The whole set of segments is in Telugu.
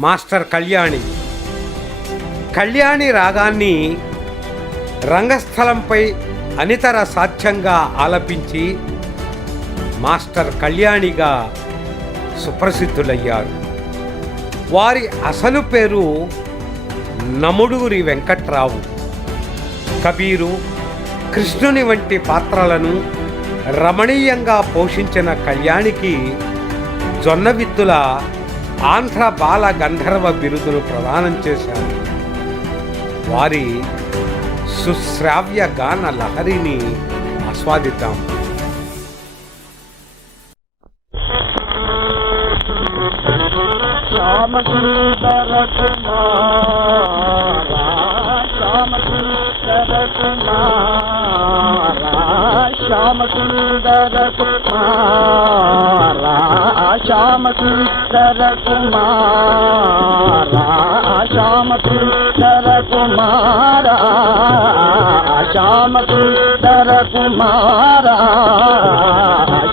మాస్టర్ కళ్యాణి రాగాన్ని రంగస్థలంపై అనితర సాధ్యంగా ఆలపించి మాస్టర్ కళ్యాణిగా సుప్రసిద్ధులయ్యారు. వారి అసలు పేరు నముడూరి వెంకట్రావు. కబీరు, కృష్ణుని వంటి పాత్రలను రమణీయంగా పోషించిన కళ్యాణికి జొన్నవిత్తుల ఆంధ్ర బాల గంధర్వ బిరుదును ప్రదానం చేశారు. వారి సుశ్రావ్య గాన లహరిని ఆస్వాదిద్దాం. శ్యామ సుందర కుమారా, శ్యామ సుందర కుమారా, శ్యామ సుందర కుమారా, శ్యామ సుందర కుమారా, శ్యామ సుందర కుమారా, శ్యామ సుందర కుమారా,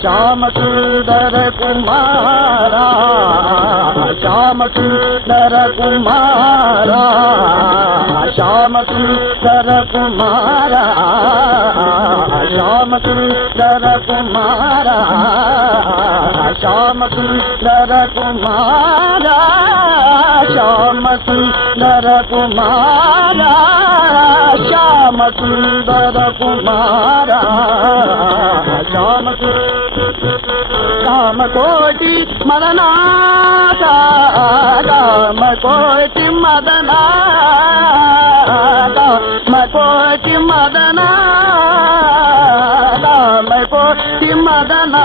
శ్యామ సుందర కుమారా, శ్యామ సుందర కుమారా, శ్యామ సుందర కుమారా, శ్యామ సుందర కుమారా, శ్యామ సుందర కుమారా, శ్యామ సుందర కుమారా, శ్యామ సుందర కుమారా, రామకోటి మదనాథ, రామకోటి మదనా, రామకోటి మదనా, రామకోటి మదనా,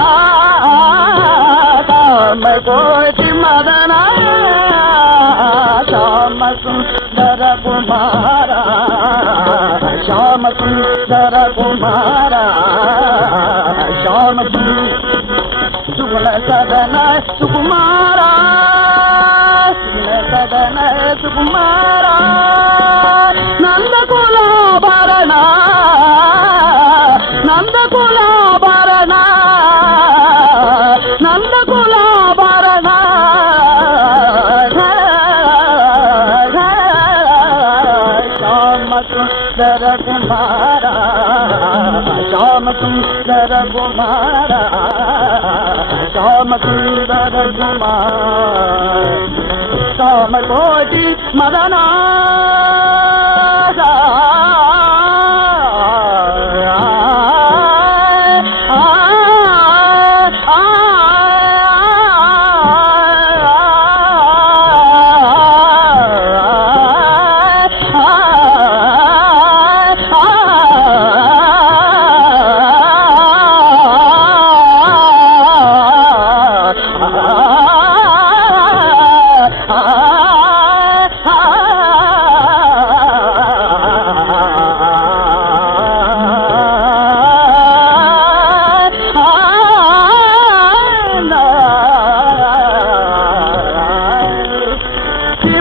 రామకోటి మదనా, శ్యామ సుందర కుమారా, శ్యామ సుందర కుమారా, శ్యామ సుగుణ సదన సుకుమారా, సుగుణ సదన సుకుమారా, నందకులాభరణ, నందకులాభరణ, నందకులాభరణ, శ్యామ సుందర కుమారా, శ్యామ సుందర కుమారా, శ్యామ సుందర కుమార, కామకోటి మదనా,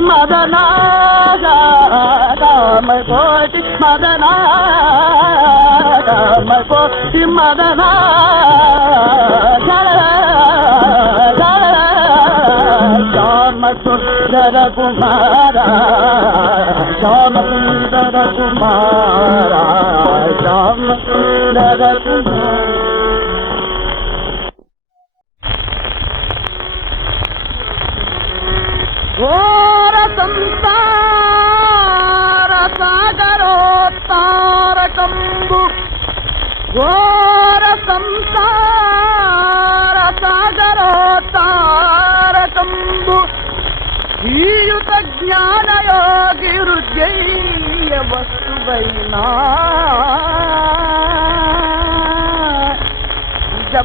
మదనా, కామకోటి మదనా, కామకోటి మదనా, శ్యామ సుందర కుమారా, శ్యామ సుందర కుమారా, శ్యామ సుందర కుమార. ఘోర సంసార సాగరోత్తారకంబు, ఘోర సంసార సాగరోత్తారకంబు, ఈయుత జ్ఞానయోగి హృదయ వస్తువైనా,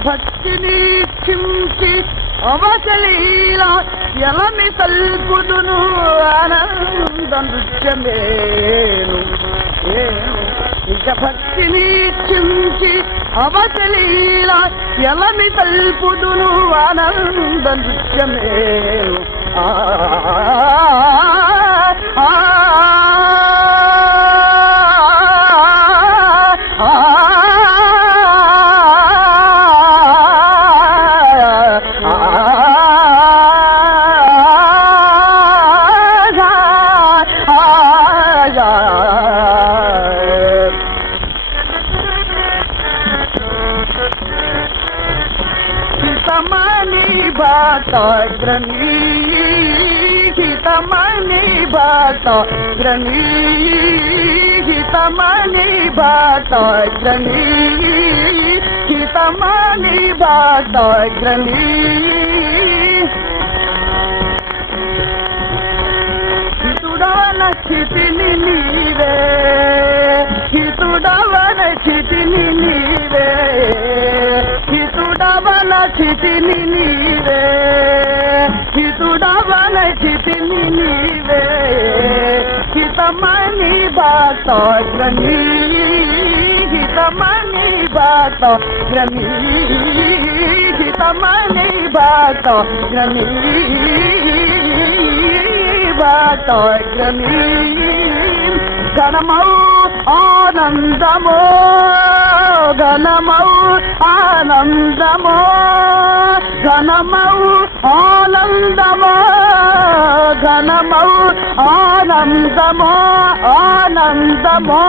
భక్తిని క్షించి అవసలీల ఎలమి కల్పుదును ఆనంద నృత్యమేను, నిజ భక్తిని క్షించి అవసలీల ఎలమి కల్పుదును ఆనంద నృత్యమేను. బాతాగ్రణీ హితమణి బాతాగ్రణీ హితమణి బాతాగ్రణీ హితమణి బాతాగ్రణీ హితుడవన చితిని నీవే హితుడవన చితిని నీవే హితుడవన చితిని నీవే హితుడవన చితిని నీవే హితమణి బాతాగ్రణీ హితమణి బాతాగ్రణీ హితమణి బాతాగ్రణీ బాతాగ్రణీ ఘనమౌ ఆనందమో ఘనమౌ ఆనందమో ఘనమౌ ఆనందమో ఘనమౌ ఆనందమో ఆనందమో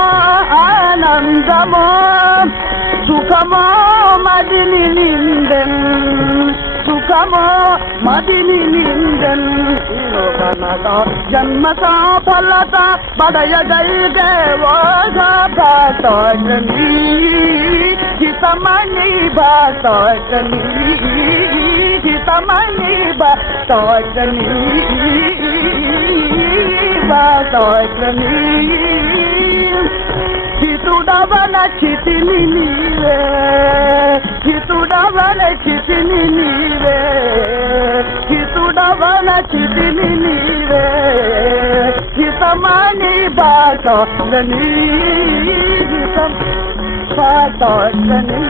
ఆనందమో సుఖమో మదిని నిందెన్ సుఖమో మదిని నిందెన్ జన్మ సాఫలత పదయగల్గే బాతాగ్రణీ హితమణి బాతాగ్రణీ హితమణి బాతాగ్రణీ బాతాగ్రణీ హితుడవన చితిని నీవే హితుడవన చితిని నీవే హితుడవన చితిని నీవే హితమణి బాతాగ్రణీ హితం బాతాగ్రణీ